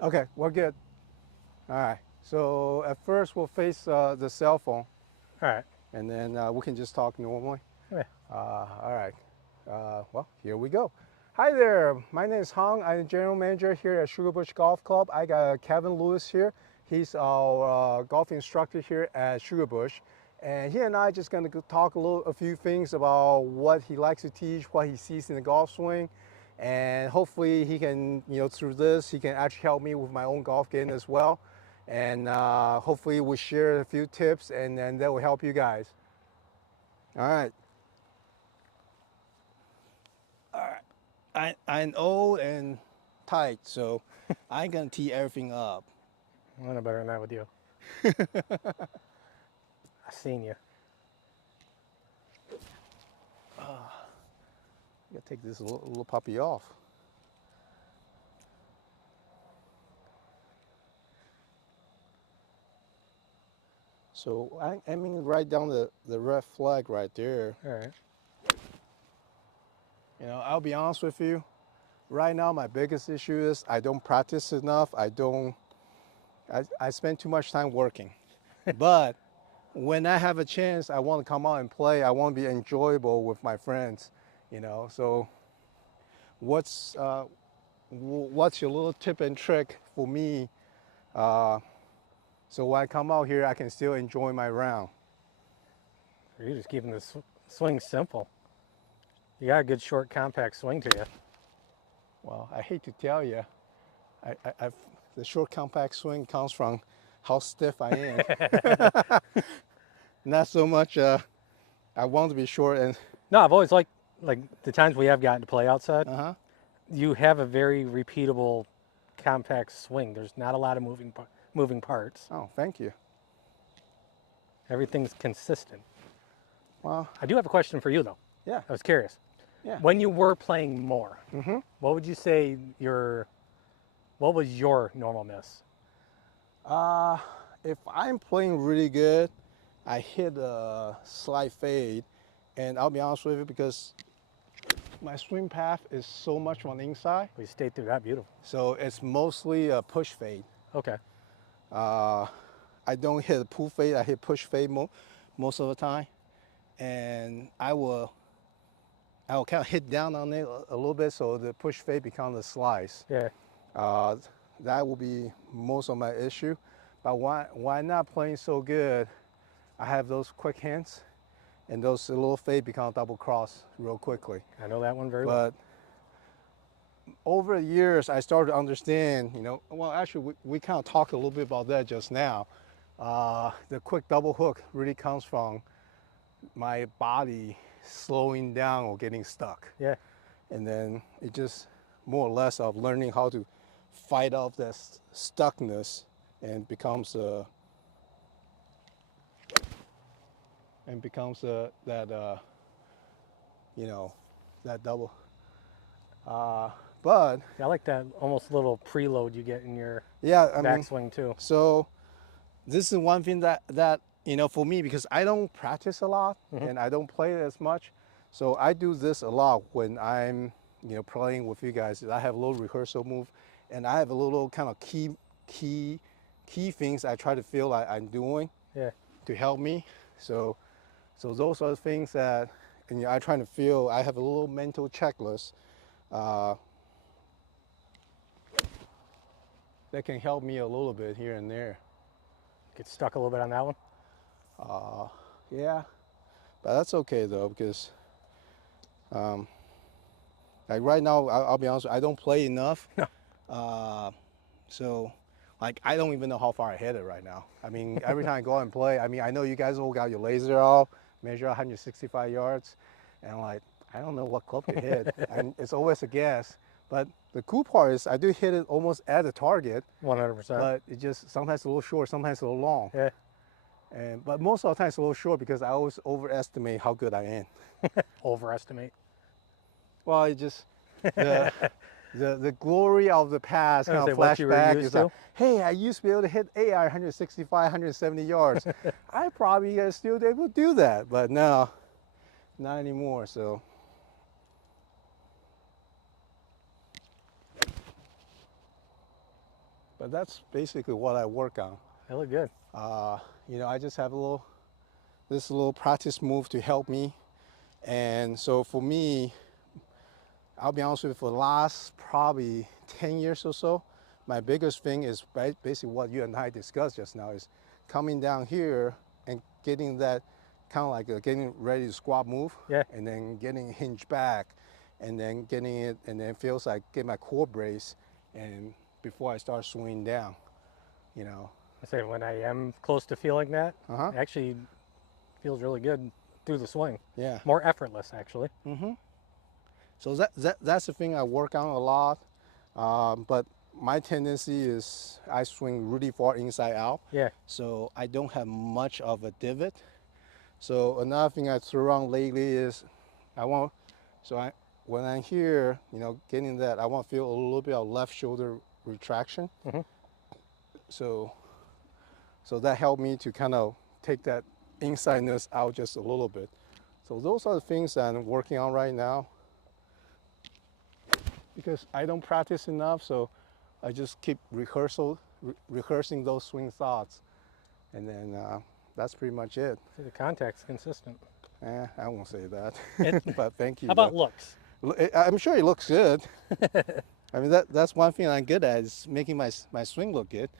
Okay, we're good. All right. So at first we'll face the cell phone, All right. and then we can just talk normally. Yeah. All right. Well, here we go. Hi there. My name is Hong. I'm the general manager here at Sugarbush Golf Club. I got Kevin Lewis here. He's our golf instructor here at Sugarbush. And he and I just going to talk a few things about what he likes to teach, what he sees in the golf swing, and hopefully he can, through this, he can actually help me with my own golf game as well. And hopefully we share a few tips, and then that will help you guys. All right. I'm old and tight, so I'm gonna tee everything up. I know better than that with you. I seen you. I gotta take this little puppy off. So I'm aiming right down the red flag right there. All right. I'll be honest with you. Right now, my biggest issue is I don't practice enough. I spend too much time working. But when I have a chance, I want to come out and play. I want to be enjoyable with my friends, So what's what's your little tip and trick for me? So when I come out here, I can still enjoy my round. You're just keeping the swing simple. You got a good short, compact swing to you. Well, I hate to tell you, the short compact swing comes from how stiff I am. Not so much. I want to be short and. No, I've always liked like the times we have gotten to play outside. Uh-huh. You have a very repeatable, compact swing. There's not a lot of moving parts. Oh, thank you. Everything's consistent. Well, I do have a question for you though. yeah, I was curious. yeah. When you were playing more, what would you say what was your normal miss? If I'm playing really good, I hit a slight fade, and I'll be honest with you because my swing path is so much on the inside, We stayed through that beautiful. so it's mostly a push fade. Okay. I don't hit a pull fade. I hit push fade most of the time, and I'll kind of hit down on it a little bit, so the push fade becomes a slice. Yeah. That will be most of my issue. But why not playing so good? I have those quick hints, and those little fade become double cross real quickly. I know that one very well. But over the years, I started to understand. Well, actually, we kind of talked a little bit about that just now. The quick double hook really comes from my body slowing down or getting stuck. Yeah. And then it just more or less of learning how to fight off that stuckness and becomes that double. But I like that almost little preload you get in your yeah, I mean, backswing too. so this is one thing that for me, because I don't practice a lot and I don't play it as much, so I do this a lot when I'm playing with you guys. I have a little rehearsal move, and I have a little kind of key things I try to feel like I'm doing Yeah. to help me. So those are the things that I try to feel. I have a little mental checklist that can help me a little bit here and there. Get stuck a little bit on that one. Yeah, but that's okay though, because like right now, I'll be honest, I don't play enough. So like I don't even know how far I hit it right now. I mean, every time I go out and play, I mean, I know you guys all got your laser off, measure 165 yards, and like I don't know what club to hit, and it's always a guess. But the cool part is I do hit it almost at the target, 100%. but it just sometimes a little short, sometimes a little long. Yeah. But most of the time it's a little short because I always overestimate how good I am. Overestimate. Well, it just the glory of the past kind of what you were flashback used is to? like, hey, I used to be able to hit AI 165, 170 yards. I probably still able to do that, but no, not anymore. So. But that's basically what I work on. They look good. You know, I just have this little practice move to help me. And so for me, I'll be honest with you, for the last probably 10 years or so, my biggest thing is basically what you and I discussed just now, is coming down here and getting that kind of like getting ready to squat move. Yeah. And then getting hinge back, and then getting it, and then it feels like get my core brace, and before I start swinging down, you know. I say when I am close to feeling that, Uh-huh. it actually feels really good through the swing. Yeah. More effortless, actually. Mm-hmm. So that's the thing I work on a lot. But my tendency is I swing really far inside out. Yeah. So I don't have much of a divot. So another thing I threw around lately is when I'm here, you know, getting that, I want to feel a little bit of left shoulder retraction. Mm-hmm. So that helped me to kind of take that insideness out just a little bit. So those are the things that I'm working on right now, because I don't practice enough, so I just keep rehearsing those swing thoughts, and then that's pretty much it. See, the contact's consistent. I won't say that, but thank you. How about looks? I'm sure it looks good. I mean, that's one thing I'm good at, is making my swing look good.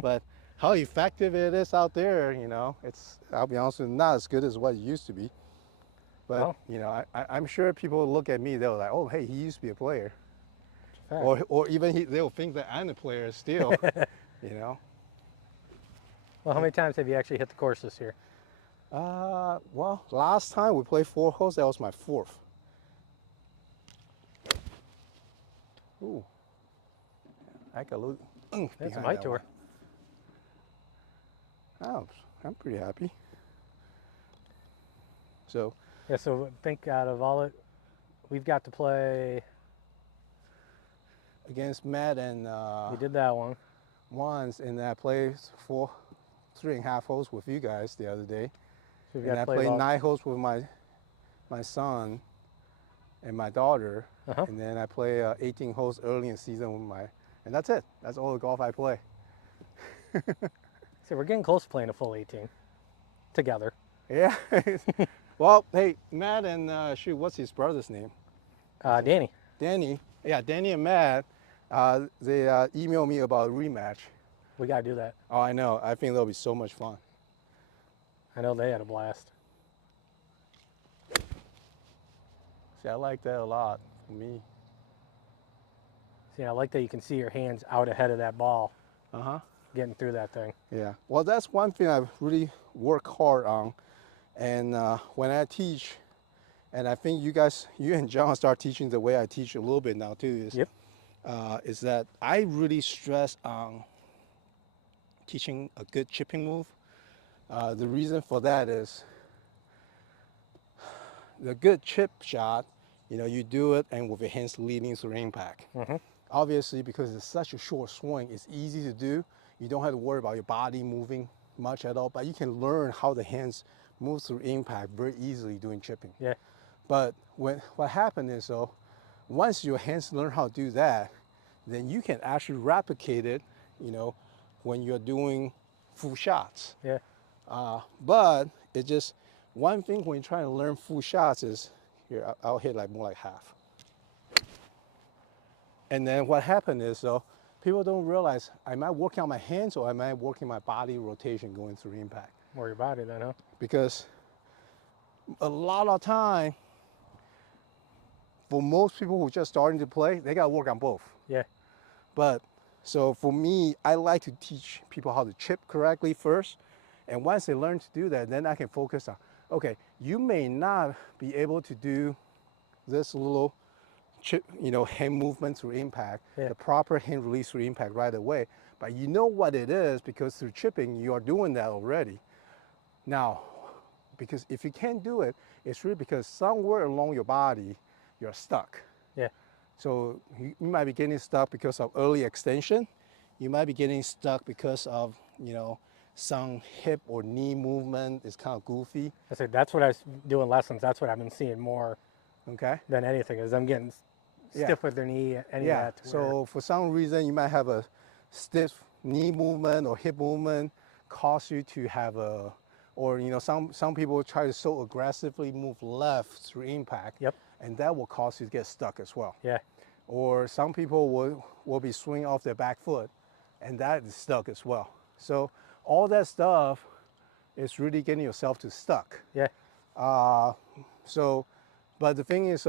But how effective it is out there, you know, I'll be honest with you, not as good as what it used to be. But, well, you know, I'm sure people look at me, they're like, oh, hey, he used to be a player. Or even they'll think that I'm a player still, you know. Well, how many times have you actually hit the course this year? Well, last time we played 4 holes, that was my 4th. Ooh, I got a little That's behind my that tour. one. Oh, I'm pretty happy. So Yeah, so I think out of all it, we've got to play. against Matt and We did that one. once, and I played 3.5 holes with you guys the other day. So we've And got I to play played about, 9 holes with my son and my daughter. Uh-huh. And then I play 18 holes early in the season with and that's it. That's all the golf I play. So we're getting close to playing a full 18 together. Yeah. Well, hey, Matt and what's his brother's name? Danny. Danny. Yeah, Danny and Matt, they emailed me about a rematch. We got to do that. Oh, I know. I think that'll be so much fun. I know they had a blast. See, I like that a lot for me. See, I like that you can see your hands out ahead of that ball, Uh-huh. getting through that thing. Yeah. Well, that's one thing I really work hard on. And when I teach, and I think you and John start teaching the way I teach a little bit now too, Yep. Is that I really stress on teaching a good chipping move. The reason for that is the good chip shot, you know, you do it and with your hands leading through impact. Mm-hmm. Obviously, because it's such a short swing, it's easy to do. You don't have to worry about your body moving much at all, but you can learn how the hands move through impact very easily doing chipping. Yeah. But what happened is, though, once your hands learn how to do that, then you can actually replicate it, you know, when you're doing full shots. Yeah. But it's just one thing when you're trying to learn full shots is, here, I'll hit like more like half. And then what happened is, though, people don't realize, am I working on my hands or am I working my body rotation going through impact? More your body then, huh? Because a lot of time, for most people who are just starting to play, they got to work on both. Yeah. But so for me, I like to teach people how to chip correctly first. And once they learn to do that, then I can focus on, okay, you may not be able to do this little chip, you know, hand movement through impact, Yeah. the proper hand release through impact right away. But you know what it is because through chipping, you are doing that already. Now, because if you can't do it, it's really because somewhere along your body, you're stuck. Yeah. So you might be getting stuck because of early extension. You might be getting stuck because of, you know, some hip or knee movement is kind of goofy. I said that's what I was doing lessons. That's what I've been seeing more Okay. than anything is them getting Yeah. stiff with their knee. Any Yeah. of that. To where- So for some reason, you might have a stiff knee movement or hip movement cause you to have a, or some people try to so aggressively move left through impact, Yep. and that will cause you to get stuck as well. Yeah. Or some people will be swinging off their back foot, and that is stuck as well. So all that stuff is really getting yourself to stuck. Yeah. But the thing is,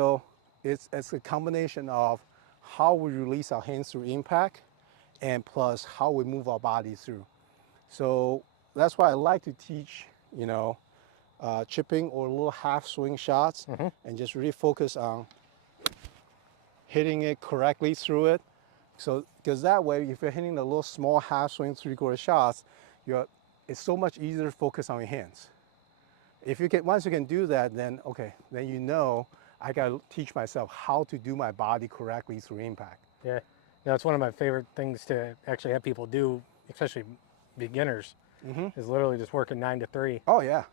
it's a combination of how we release our hands through impact, and plus how we move our body through. So that's why I like to teach, chipping or little half swing shots, and just really focus on hitting it correctly through it. So, because that way, if you're hitting the little small half swing 3/4 shots, it's so much easier to focus on your hands. Once you can do that, then okay, then I gotta teach myself how to do my body correctly through impact. Yeah. It's one of my favorite things to actually have people do, especially beginners, is literally just working 9 to 3. Oh yeah.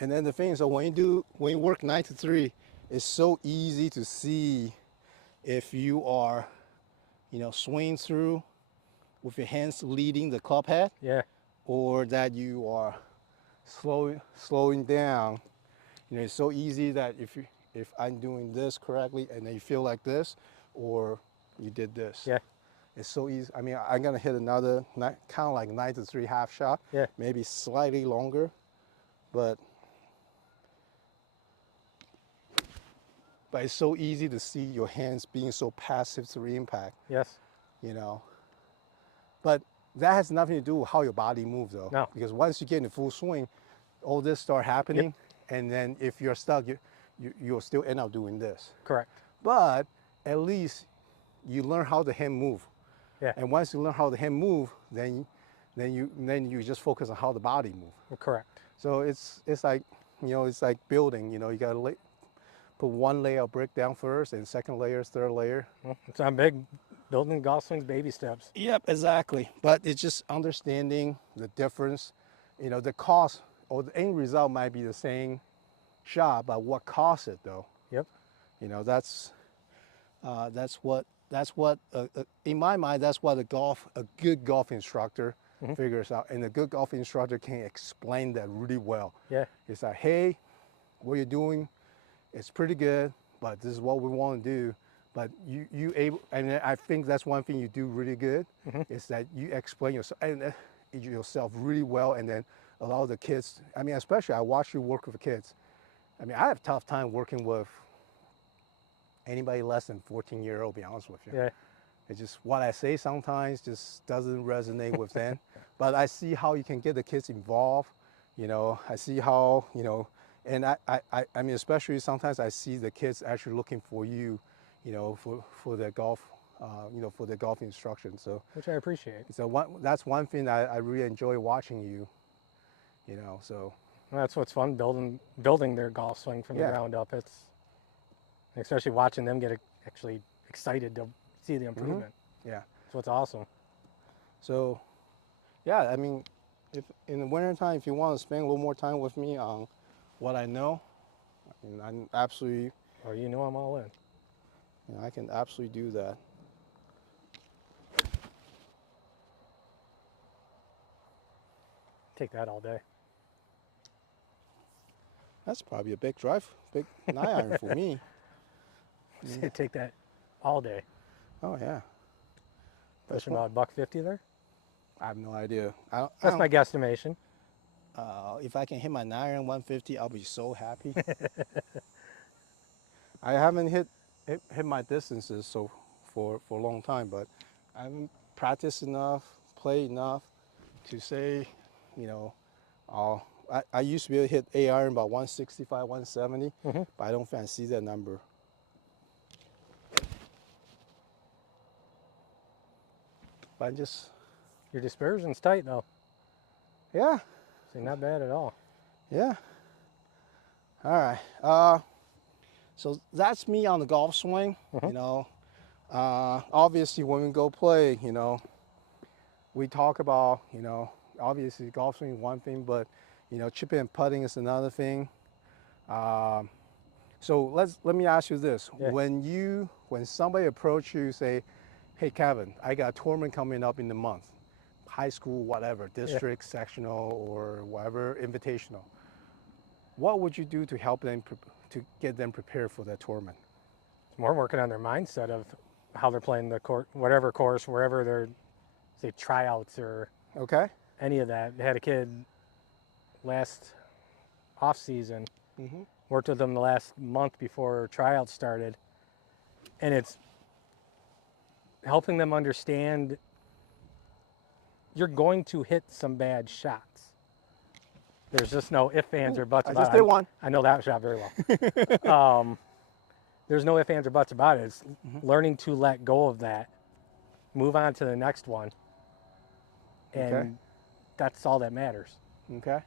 And then the thing is, so when you work 9 to 3, it's so easy to see if you are, swinging through with your hands leading the club head, Yeah. or that you are slowing down. It's so easy that if I'm doing this correctly and then you feel like this, or you did this. Yeah. It's so easy. I mean, I'm gonna hit another kind of like 9 to 3 half shot. Yeah. Maybe slightly longer, but it's so easy to see your hands being so passive through impact. Yes. But that has nothing to do with how your body moves, though. No. Because once you get in full swing, all this start happening, and then if you're stuck, you'll still end up doing this. Correct. But at least you learn how the hand move. Yeah. And once you learn how the hand move, then you just focus on how the body move. Correct. So it's like it's like building. You gotta put one layer of brick down first, and second layer, third layer. Well, it's not big. Building golf swings, baby steps. Yep, exactly. But it's just understanding the difference. The cost or the end result might be the same shot, but what costs it though? Yep. That's what in my mind, that's what a good golf instructor figures out, and a good golf instructor can explain that really well. Yeah. It's like, hey, what you're doing, it's pretty good, but this is what we want to do. But and I think that's one thing you do really good, is that you explain yourself really well, and then allow the kids. I mean, especially I watch you work with the kids. I mean, I have a tough time working with anybody less than 14-year-old, be honest with you. Yeah. It's just what I say sometimes just doesn't resonate with them. But I see how you can get the kids involved. I see how, and I mean, especially sometimes I see the kids actually looking for you, for their golf, for their golf instruction. So, Which I appreciate. So that's one thing I really enjoy watching you, so. Well, that's what's fun, building their golf swing from the ground up. It's especially watching them get actually excited to see the improvement. Yeah. That's what's awesome. So, yeah, I mean, if in the wintertime, if you want to spend a little more time with me on what I know, I'm absolutely. Or I'm all in. I can absolutely do that. Take that all day. That's probably a big 9 iron for me. Take that all day. Oh yeah. Pushing about $150 there. I have no idea. That's my guesstimation. If I can hit my 9 iron 150, I'll be so happy. I haven't hit my distances for a long time, but I haven't practiced enough, played enough to say, I used to be able to hit 8 iron about 165, 170, but I don't fancy that number. But Your dispersion's tight though. Yeah. See, not bad at all. Yeah. All right. So that's me on the golf swing. Obviously when we go play, we talk about, obviously golf swing is one thing, but chipping and putting is another thing. So let me ask you this: when somebody approaches you, say, hey Kevin, I got a tournament coming up in the month, high school, whatever, district, sectional, or whatever, invitational. What would you do to help them, to get them prepared for that tournament? It's more working on their mindset of how they're playing the court, whatever course, wherever they're, say, tryouts or Okay. any of that. They had a kid last off season, worked with them the last month before tryouts started, and it's helping them understand you're going to hit some bad shots. There's just no ifs, ands, or buts about it. I just did one. I know that shot very well. There's no ifs, ands, or buts about it. It's learning to let go of that, move on to the next one, and that's all that matters. Okay.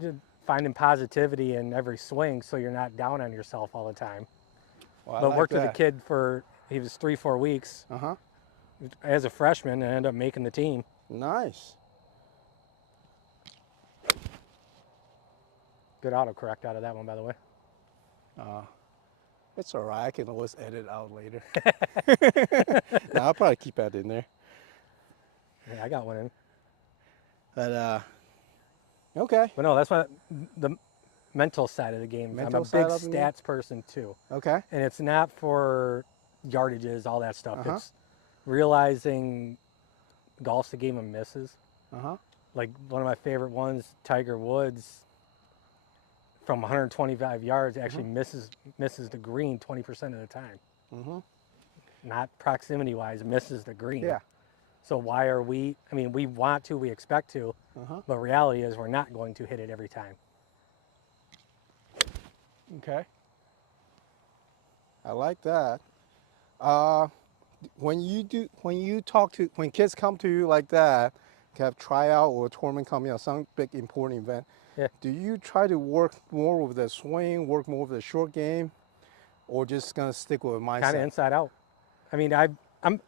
Just finding positivity in every swing so you're not down on yourself all the time. Well, But worked with a kid he was 3-4 weeks as a freshman and ended up making the team. Nice. Good autocorrect out of that one, by the way. It's all right. I can always edit out later. No, I'll probably keep that in there. Yeah, I got one in. But, okay. But no, that's the mental side of the game. I'm a big stats person too. Okay. And it's not for yardages, all that stuff. It's realizing golf's a game of misses. Like one of my favorite ones, Tiger Woods, from 125 yards, actually misses the green 20% of the time. Not proximity-wise, misses the green. Yeah. So why are we, I mean, we want to, we expect to, but reality is we're not going to hit it every time. Okay. I like that. When kids come to you like that, have tryout or tournament coming up, some big important event, do you try to work more with the swing, work more with the short game, or just gonna stick with a mindset? Kind of inside out. I mean, I'm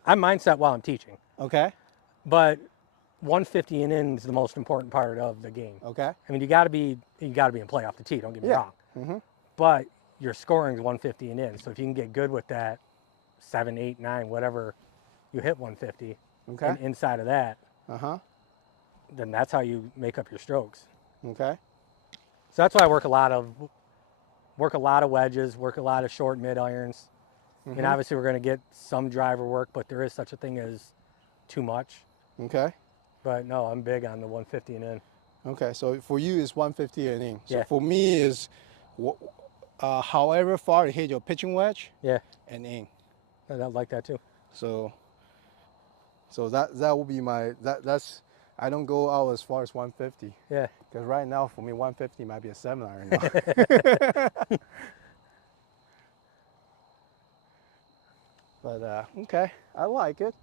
mindset while I'm teaching. Okay. But 150 and in is the most important part of the game. Okay. I mean, you got to be in play off the tee. Don't get me wrong. But your scoring is 150 and in. So if you can get good with that, 7, 8, 9, whatever, you hit 150. And inside of that, then that's how you make up your strokes. Okay. So that's why I work a lot of wedges, work a lot of short mid irons. And obviously we're going to get some driver work, but there is such a thing as too much. Okay. But no, I'm big on the 150 and in. Okay, so for you it's 150 and in. So Yeah. for me is however far you hit your pitching wedge. Yeah. And in. I like that too. So that will be that's I don't go out as far as 150. Yeah. Because right now for me 150 might be a 7-iron now. But okay, I like it.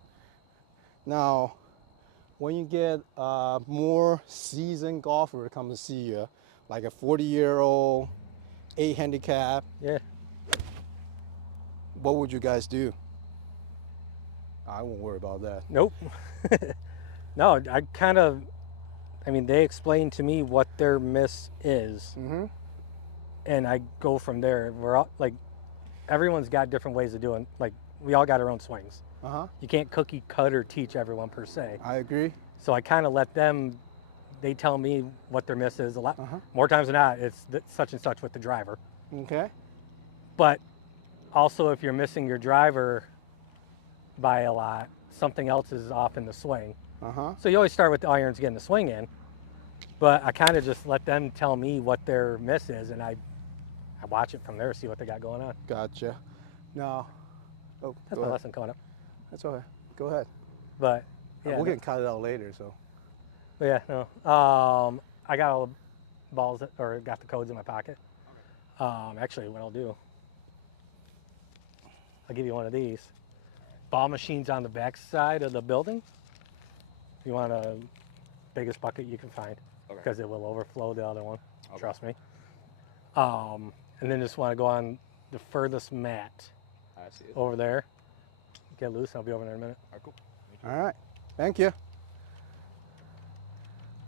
Now, when you get more seasoned golfer come to see you, like a 40-year-old, 8 handicap, what would you guys do? I won't worry about that. Nope. No, they explain to me what their miss is, and I go from there. We're all, like, everyone's got different ways of doing. Like, we all got our own swings. You can't cookie cut or teach everyone per se. I agree. So I kind of let them. They tell me what their miss is. A lot more times than not, it's such and such with the driver. Okay. But also, if you're missing your driver by a lot, something else is off in the swing. So you always start with the irons getting the swing in, but I kind of just let them tell me what their miss is, and I watch it from there, see what they got going on. Gotcha. Now, That's my lesson coming up. That's okay. Go ahead. But yeah, we can cut it out later. So. But yeah, no. I got all the balls or got the codes in my pocket. Actually, what I'll do, I'll give you one of these. Ball machines on the back side of the building. You want a biggest bucket you can find, because it will overflow the other one. Trust me. And then just want to go on the furthest mat. I see it. Over there. Get loose. I'll be over there in a minute. All right, cool. All right. Thank you.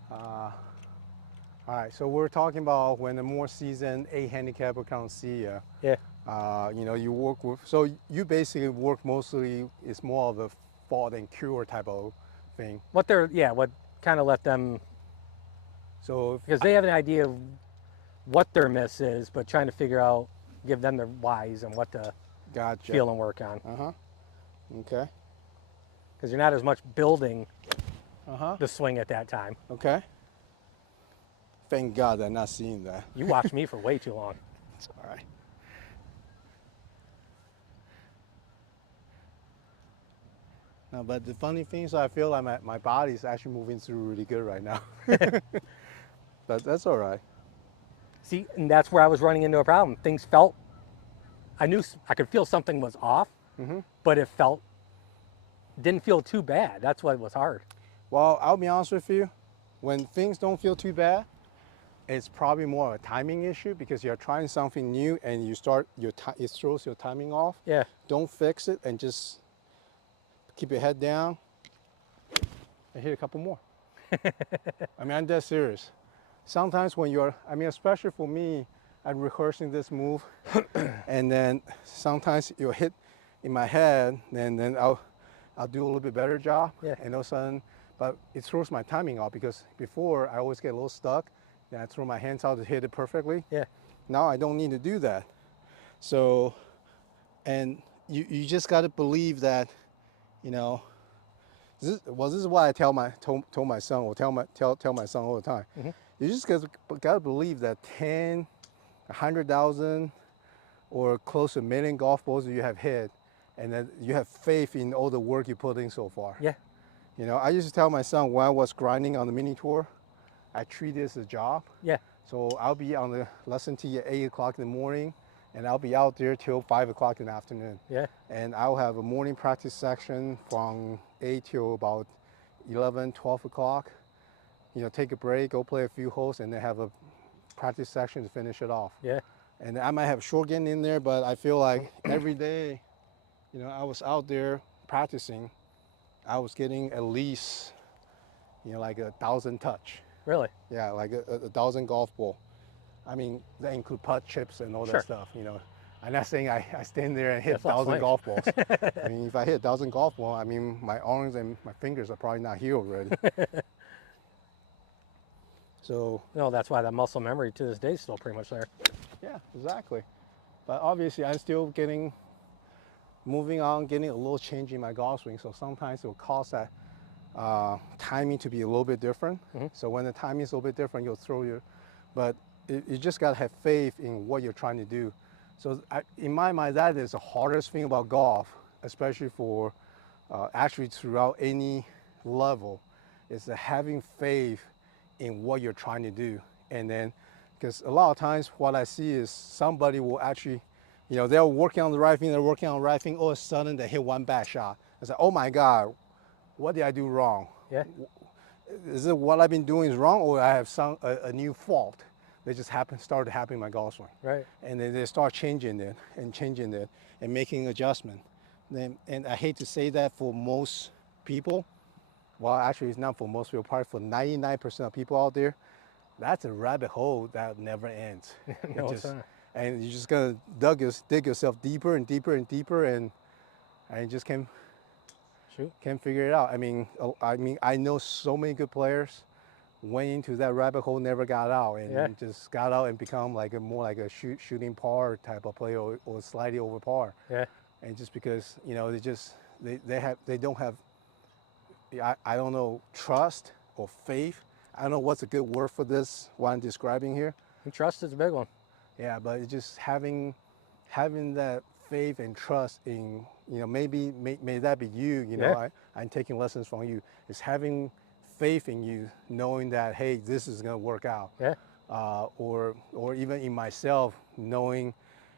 All right. So we're talking about when the more seasoned 8 handicapper come see you. Yeah. You know, you work with. So you basically work mostly. It's more of a spot and cure type of thing. What kind of let them, So because they have an idea of what their miss is, but trying to figure out, give them the whys and what to gotcha. feel and work on. Okay. Because you're not as much building the swing at that time. Okay. Thank God I'm not seeing that. You watched me for way too long. It's all right. No, but the funny thing is I feel like my body is actually moving through really good right now. But that's all right. See, and that's where I was running into a problem. Things felt, I knew I could feel something was off, but it didn't feel too bad. That's what was hard. Well, I'll be honest with you, when things don't feel too bad, it's probably more a timing issue because you're trying something new and you start it throws your timing off. Yeah. Don't fix it and just keep your head down and hit a couple more. I mean, I'm dead serious. Sometimes when especially for me, I'm rehearsing this move and then sometimes you'll hit in my head and then I'll do a little bit better job. Yeah. And all of a sudden, but it throws my timing off because before I always get a little stuck and I throw my hands out to hit it perfectly. Yeah. Now I don't need to do that. So, and you just got to believe that, this is what I told my son, or tell my son all the time. You just got to believe that 10, 100,000 or close to 1 million golf balls that you have hit, and that you have faith in all the work you put in so far. Yeah. I used to tell my son when I was grinding on the mini tour, I treat this as a job. Yeah. So I'll be on the lesson tee at 8 o'clock in the morning, and I'll be out there till 5 o'clock in the afternoon. Yeah. And I'll have a morning practice section from 8 till about 11, 12 o'clock. Take a break, go play a few holes, and then have a practice section to finish it off. Yeah. And I might have short game in there, but I feel like every day, I was out there practicing, I was getting at least, like 1,000 touch. Really? Yeah, like a 1,000 golf ball. I mean, that include putt chips and all that stuff, I'm not saying I stand there and hit 1,000 golf balls. I mean, if I hit 1,000 golf balls, I mean, my arms and my fingers are probably not healed already. So. No, that's why that muscle memory to this day is still pretty much there. Yeah, exactly. But obviously, I'm still moving on, getting a little change in my golf swing. So sometimes it will cause that timing to be a little bit different. So when the timing is a little bit different, you'll throw but you just got to have faith in what you're trying to do. So in my mind, that is the hardest thing about golf, especially for actually throughout any level, is having faith in what you're trying to do. And then, because a lot of times what I see is somebody will actually, they're working on the right thing, all of a sudden they hit one bad shot. I say, oh my God, what did I do wrong? Yeah. Is it what I've been doing is wrong, or I have a new fault that just started happening in my golf swing? Right. And then they start changing it and making adjustment. And I hate to say that for most people. Well, actually, it's not for most people, probably for 99% of people out there. That's a rabbit hole that never ends. No, it's not. And you're just gonna dig yourself deeper and deeper and deeper, and you just can't figure it out. I mean, I know so many good players went into that rabbit hole, never got out, and just got out and become like more like a shooting par type of player, or slightly over par. Yeah. And just because they don't have, I don't know, trust or faith. I don't know what's a good word for this, what I'm describing here. And trust is a big one. Yeah, but it's just having that faith and trust in, may that be you, I'm taking lessons from you. It's having faith in you, knowing that, hey, this is gonna work out. Yeah. Or even in myself, knowing,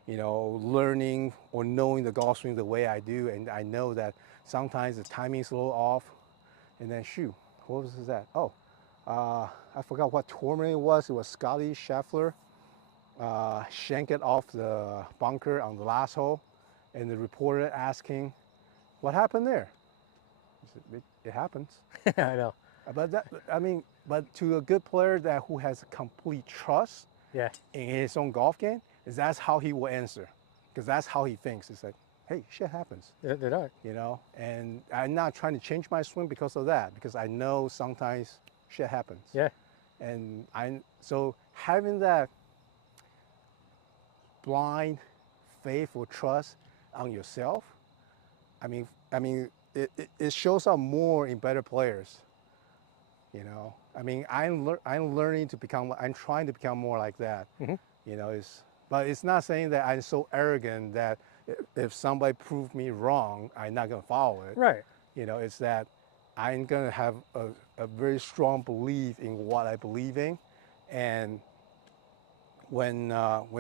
learning or knowing the golf swing the way I do, and I know that sometimes the timing's a little off, and then shoot, what was that? Oh, I forgot what tournament it was. It was Scotty Scheffler shanked it off the bunker on the last hole, and the reporter asking, what happened there? It happens. I know. But to a good player who has complete trust in his own golf game, that's how he will answer, because that's how he thinks. It's like, hey, shit happens. They don't. You know, and I'm not trying to change my swing because of that, because I know sometimes shit happens. Yeah. And so having that blind faith or trust on yourself, it shows up more in better players. You know, I'm learning to become. I'm trying to become more like that. Mm-hmm. You know, but it's not saying that I'm so arrogant that if somebody proved me wrong, I'm not gonna follow it. Right. You know, it's that I'm gonna have a very strong belief in what I believe in, and when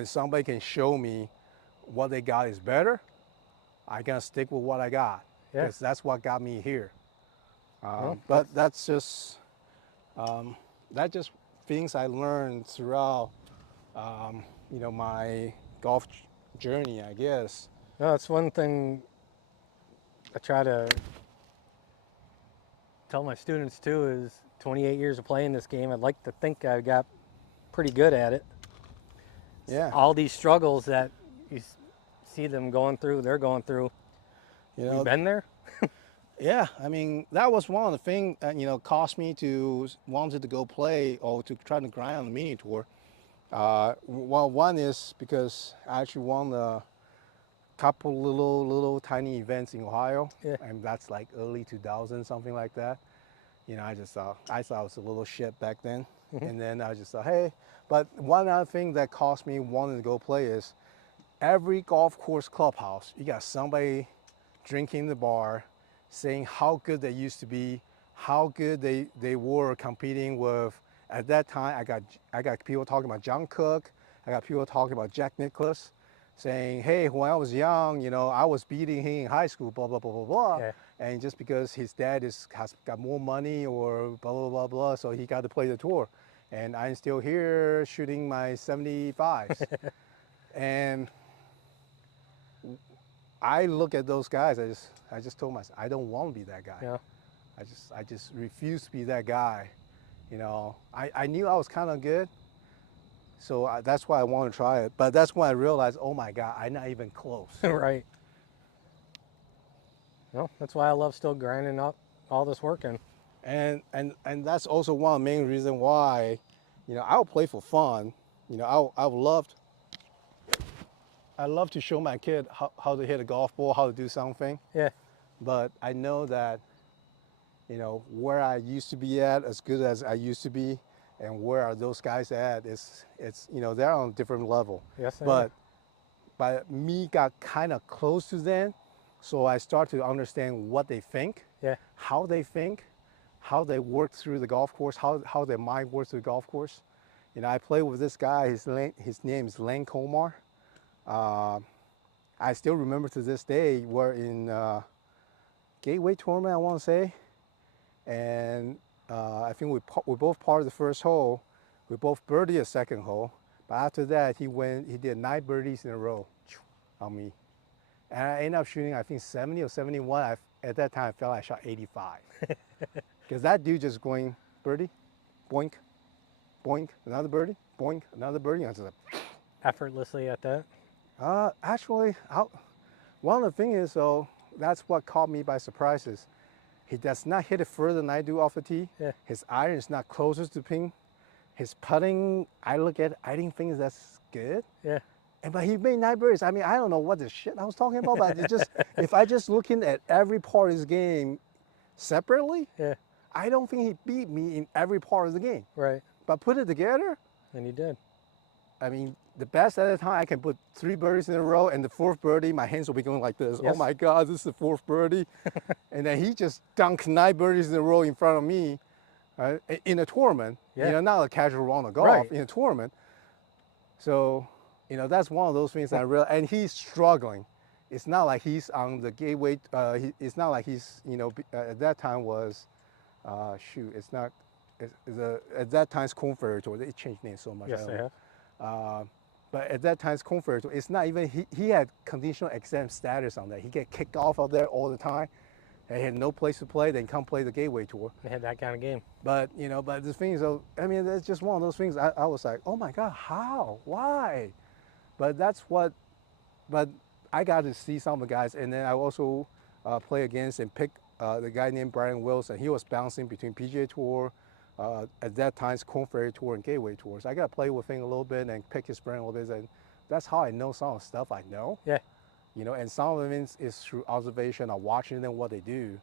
somebody can show me what they got is better, I gotta stick with what I got, because that's what got me here. But that's just things I learned throughout my golf journey, I guess. No, that's one thing I try to tell my students too, is 28 years of playing this game, I'd like to think I got pretty good at it. Yeah. All these struggles that you see them going through, they're going through. You know, you been there? Yeah, I mean, that was one of the things that, caused me to wanted to go play or to try to grind on the mini tour. Well, one is because I actually won a couple little tiny events in Ohio, and that's like early 2000, something like that. You know, I thought it was a little shit back then. And then I just thought, hey, but one other thing that caused me wanting to go play is every golf course clubhouse, you got somebody drinking in the bar, saying how good they used to be, how good they were competing with. At that time, I got people talking about John Cook, I got people talking about Jack Nicklaus, saying, hey, when I was young, I was beating him in high school, blah, blah, blah, blah, blah. Yeah. And just because his dad has got more money or blah, blah, blah, blah, so he got to play the tour. And I'm still here shooting my 75s. And I look at those guys, I just told myself, I don't want to be that guy. Yeah. I just refuse to be that guy. I knew I was kind of good, so that's why I want to try it. But that's when I realized, oh my God, I'm not even close. Right. Well, that's why I love still grinding up all this work in. And that's also one of the main reasons why, I'll play for fun. I love to show my kid how to hit a golf ball, how to do something. Yeah. But I know that, where I used to be at, as good as I used to be, and where are those guys at, it's they're on a different level. Yes, but me got kind of close to them, so I start to understand what they think, how they think, how they work through the golf course, how their mind works through the golf course. I play with this guy, his name is Len Komar. I still remember to this day, we're in Gateway tournament, I want to say, and I think we both parted the first hole. We both birdied the second hole, but after that he did 9 birdies in a row on me, and I ended up shooting, I think 70 or 71. At that time I felt I shot 85 because that dude just going birdie, boink, boink, another birdie, boink, another birdie. And I was like, effortlessly at that. Actually, one of the things is, though, that's what caught me by surprise is he does not hit it further than I do off the tee. Yeah. His iron is not closest to pin. His putting, I look at it, I didn't think that's good. Yeah. But he made 9 birdies. I mean, I don't know what the shit I was talking about, but it just, if I just looking at every part of his game separately, I don't think he beat me in every part of the game. Right. But put it together. And he did. I mean, the best at the time, I can put 3 birdies in a row, and the 4th birdie, my hands will be going like this. Yes. Oh my God, this is the 4th birdie. And then he just dunked 9 birdies in a row in front of me in a tournament. Yeah. Not a casual round of golf, right. In a tournament. So, that's one of those things I realized. And he's struggling. It's not like he's on the Gateway. It's not like he's, at that time was, it's not, at that time's Corn Ferry Tour. They changed names so much. Yes, they have. But at that time's Corn Ferry Tour, it's not even, he had conditional exempt status on that. He get kicked off of there all the time. They had no place to play. They come play the Gateway Tour. They had that kind of game. But, but the thing is, I mean, that's just one of those things. I was like, oh my God, how? Why? But I got to see some of the guys, and then I also play against and pick the guy named Brian Wilson. He was bouncing between PGA Tour, at that time, Corn Ferry Tour and Gateway Tour. So I got to play with him a little bit and pick his brain a little bit, and that's how I know some of the stuff I know. Yeah. You know, and some of it is through observation or watching them what they do.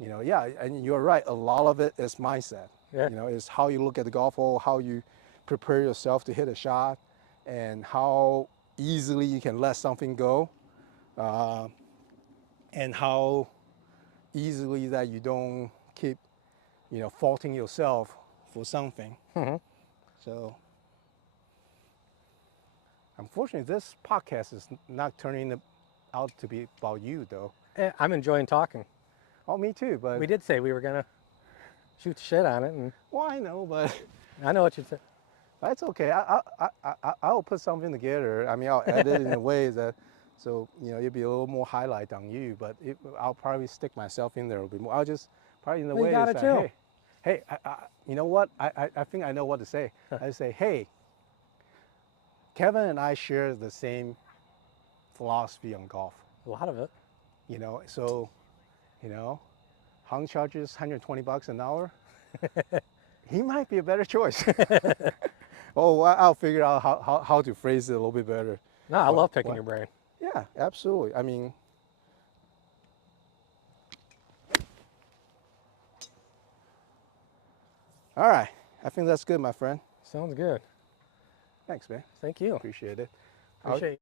You know, yeah, and you're right. A lot of it is mindset. Yeah. You know, it's how you look at the golf hole, how you prepare yourself to hit a shot, and how easily you can let something go, and how easily that you don't keep, you know, faulting yourself for something. Mm-hmm. So, unfortunately, this podcast is not turning out to be about you, though. I'm enjoying talking. Oh, me too, but... We did say we were going to shoot the shit on it. And Well, I know, but... I know what you said. That's okay. I'll put something together. I mean, I'll edit it in a way that, so, you know, it'll be a little more highlight on you, but I'll probably stick myself in there a little bit more. I'll just probably in the Well, way you gotta is chill. like, hey, you know what? I think I know what to say. I say, hey, Kevin and I share the same philosophy on golf. A lot of it. You know, so, you know, Hung charges $120 an hour. He might be a better choice. Oh, I'll figure out how to phrase it a little bit better. No, I love picking your brain. Yeah, absolutely. I mean, all right. I think that's good, my friend. Sounds good. Thanks, man. Thank you. Appreciate it. Appreciate